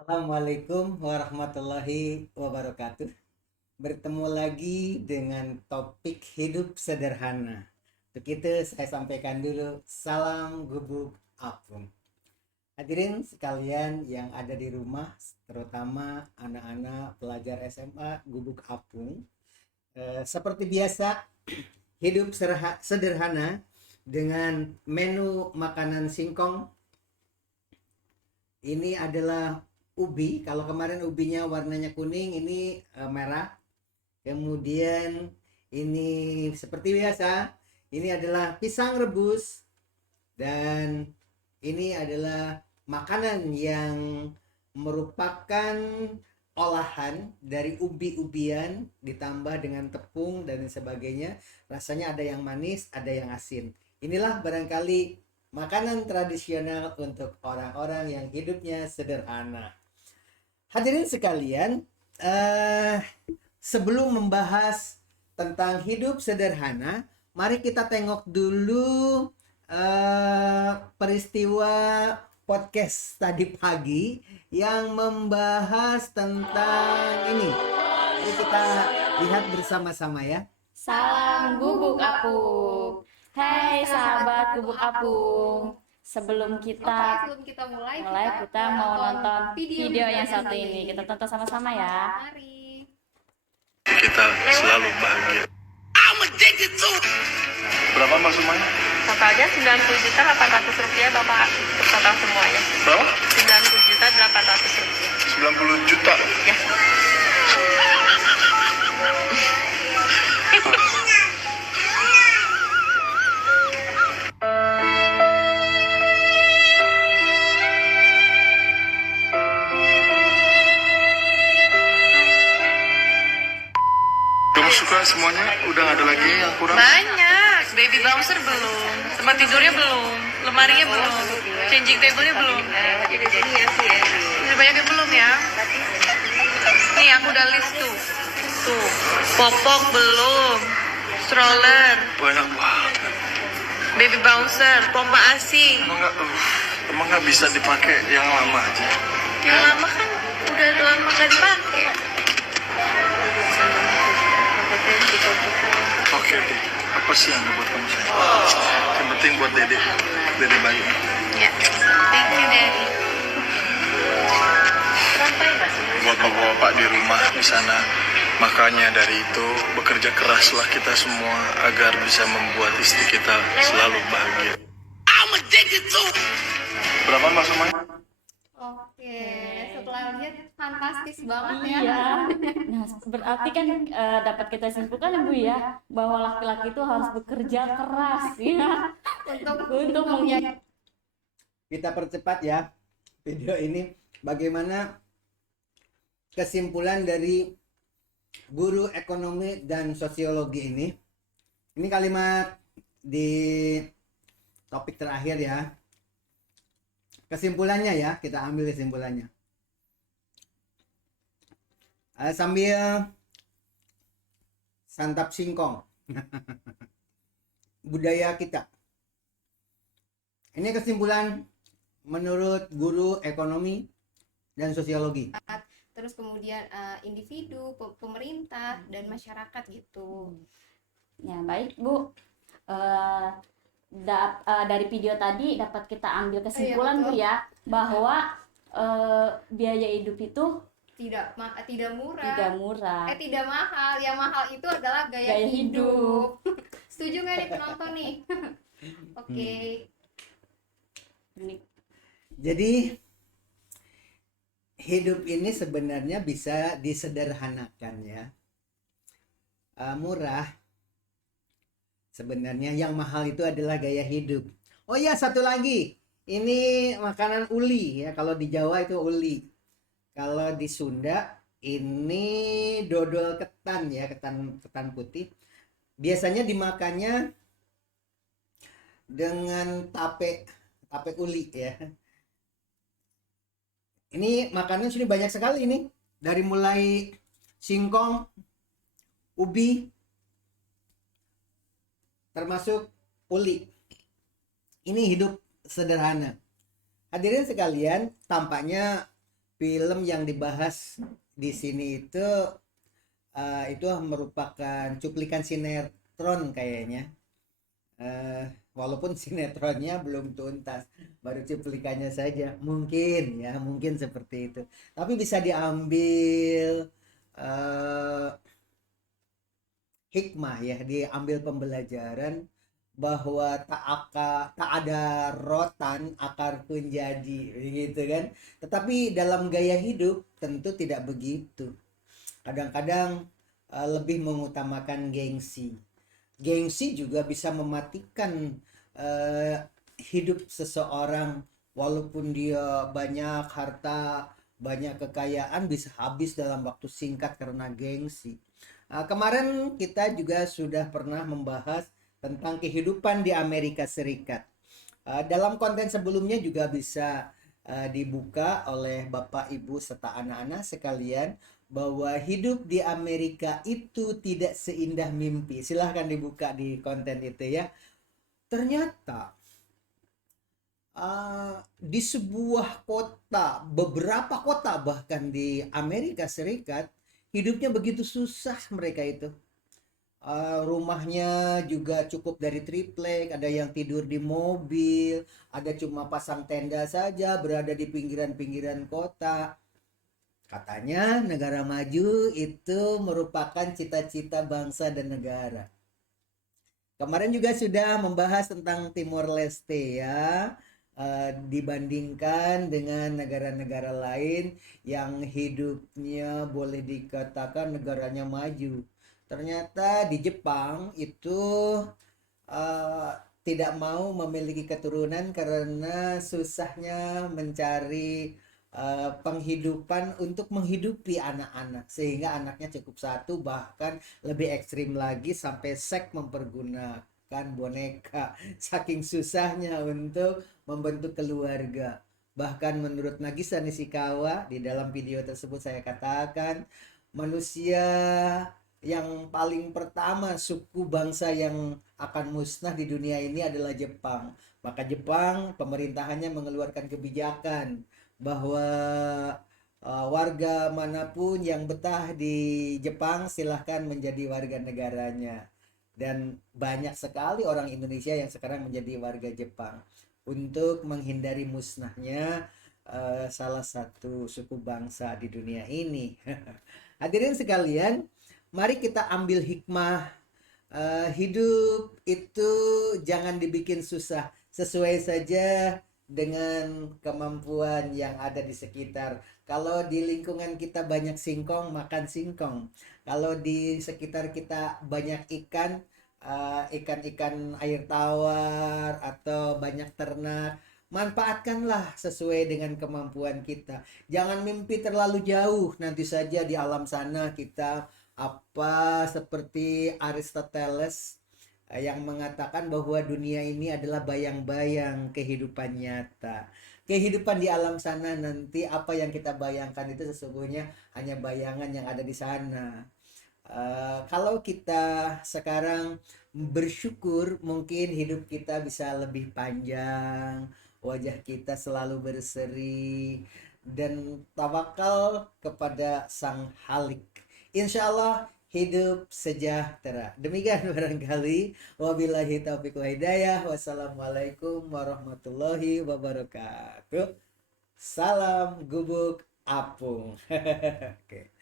Assalamualaikum warahmatullahi wabarakatuh. Bertemu lagi dengan topik hidup sederhana. Untuk itu saya sampaikan dulu salam gubuk apung. Hadirin sekalian yang ada di rumah, terutama anak-anak pelajar SMA gubuk apung. Seperti biasa, hidup sederhana dengan menu makanan singkong. Ini adalah ubi. Kalau kemarin ubinya warnanya kuning, ini merah. Kemudian ini seperti biasa, ini adalah pisang rebus dan ini adalah makanan yang merupakan olahan dari ubi-ubian ditambah dengan tepung dan sebagainya. Rasanya ada yang manis, ada yang asin. Inilah barangkali makanan tradisional untuk orang-orang yang hidupnya sederhana. Hadirin sekalian, sebelum membahas tentang hidup sederhana, mari kita tengok dulu peristiwa podcast tadi pagi yang membahas tentang ini. Mari kita lihat bersama-sama ya. Salam gubuk apung. Hai sahabat gubuk apung. Sebelum kita mulai kita mau nonton video yang satu ini. Kita tonton sama-sama ya. Mari. Kita selalu bahagia. Berapa Mbak sumanya? Totalnya 90.800.000 rupiah Bapak untuk total semuanya. Berapa? 90.800.000 rupiah. 90 juta. Ya. Kamu suka semuanya? Udah gak ada lagi yang kurang? Banyak. Baby bouncer belum. Tempat tidurnya belum. Lemarinya belum. Changing table-nya belum. Jadi sih ya. Masih banyak yang belum ya. Nih aku udah list tuh. Tuh. Popok belum. Stroller. Banyak banget. Baby bouncer. Pompa ASI. Emang gak bisa dipakai yang lama aja? Yang lama kan udah lama gak dipakai. Oke deh. Apa sih yang buat kamu sayang? Yang penting buat Dede bayi. Ya. Thank you, Daddy. Buat bapak-bapak di rumah di sana. Makanya dari itu bekerja keraslah kita semua agar bisa membuat istri kita selalu bahagia. Berapa Mbak sumanya? Oke, setelah lihat fantastis banget ya. Iya. Nah, berarti kan dapat kita simpulkan ya Bu ya, bahwa laki-laki itu harus bekerja keras ya untuk menjadi. Kita percepat ya video ini. Bagaimana kesimpulan dari guru ekonomi dan sosiologi ini. Ini kalimat di topik terakhir ya. Kesimpulannya ya, kita ambil kesimpulannya. Sambil santap singkong. Budaya kita. Ini kesimpulan menurut guru ekonomi dan sosiologi. Terus kemudian individu, pemerintah dan masyarakat gitu. Ya, baik Bu. Dari video tadi dapat kita ambil kesimpulan Bu ya, bahwa biaya hidup itu Tidak murah. Tidak mahal. Yang mahal itu adalah gaya hidup. Setuju nggak nih penonton nih? Oke. Jadi hidup ini sebenarnya bisa disederhanakan ya. Murah. Sebenarnya yang mahal itu adalah gaya hidup. Oh ya, satu lagi. Ini makanan uli ya. Kalau di Jawa itu uli. Kalau di Sunda ini dodol ketan ya, ketan putih. Biasanya dimakannya dengan tape uli ya. Ini makanan sini banyak sekali ini. Dari mulai singkong, ubi, termasuk uli. Ini hidup sederhana. Hadirin sekalian, tampaknya film yang dibahas di sini itu merupakan cuplikan sinetron kayaknya. Walaupun sinetronnya belum tuntas, baru cuplikannya saja. Mungkin ya, mungkin seperti itu. Tapi bisa diambil hikmah ya, diambil pembelajaran bahwa tak ada rotan akar pun jadi, gitu kan. Tetapi dalam gaya hidup tentu tidak begitu. Kadang-kadang lebih mengutamakan gengsi. Gengsi juga bisa mematikan hidup seseorang. Walaupun dia banyak harta, banyak kekayaan, bisa habis dalam waktu singkat karena gengsi. Kemarin kita juga sudah pernah membahas tentang kehidupan di Amerika Serikat. Dalam konten sebelumnya juga bisa dibuka oleh Bapak, Ibu, serta anak-anak sekalian, bahwa hidup di Amerika itu tidak seindah mimpi. Silahkan dibuka di konten itu ya. Ternyata di sebuah kota, beberapa kota bahkan di Amerika Serikat, hidupnya begitu susah mereka itu. Rumahnya juga cukup dari triplek, ada yang tidur di mobil, ada cuma pasang tenda saja, berada di pinggiran-pinggiran kota. Katanya negara maju itu merupakan cita-cita bangsa dan negara. Kemarin juga sudah membahas tentang Timor Leste ya, dibandingkan dengan negara-negara lain yang hidupnya boleh dikatakan negaranya maju. Ternyata di Jepang itu tidak mau memiliki keturunan karena susahnya mencari penghidupan untuk menghidupi anak-anak, sehingga anaknya cukup satu, bahkan lebih ekstrim lagi sampai seks mempergunakan boneka saking susahnya untuk membentuk keluarga. Bahkan menurut Nagisa Nishikawa, di dalam video tersebut saya katakan manusia yang paling pertama, suku bangsa yang akan musnah di dunia ini adalah Jepang. Maka Jepang pemerintahannya mengeluarkan kebijakan bahwa warga manapun yang betah di Jepang silahkan menjadi warga negaranya. Dan banyak sekali orang Indonesia yang sekarang menjadi warga Jepang untuk menghindari musnahnya salah satu suku bangsa di dunia ini. Hadirin sekalian, mari kita ambil hikmah. Hidup itu jangan dibikin susah, sesuai saja dengan kemampuan yang ada di sekitar. Kalau di lingkungan kita banyak singkong, makan singkong. Kalau di sekitar kita banyak ikan, ikan-ikan air tawar atau banyak ternak, manfaatkanlah sesuai dengan kemampuan kita. Jangan mimpi terlalu jauh, nanti saja di alam sana kita seperti Aristoteles yang mengatakan bahwa dunia ini adalah bayang-bayang kehidupan nyata. Kehidupan di alam sana nanti apa yang kita bayangkan itu sesungguhnya hanya bayangan yang ada di sana. Kalau kita sekarang bersyukur, mungkin hidup kita bisa lebih panjang, wajah kita selalu berseri, dan tawakal kepada Sang Halik. Insya Allah hidup sejahtera. Demikian barangkali. Wabillahi taufiq wa hidayah. Wassalamualaikum warahmatullahi wabarakatuh. Salam gubuk apung. Oke.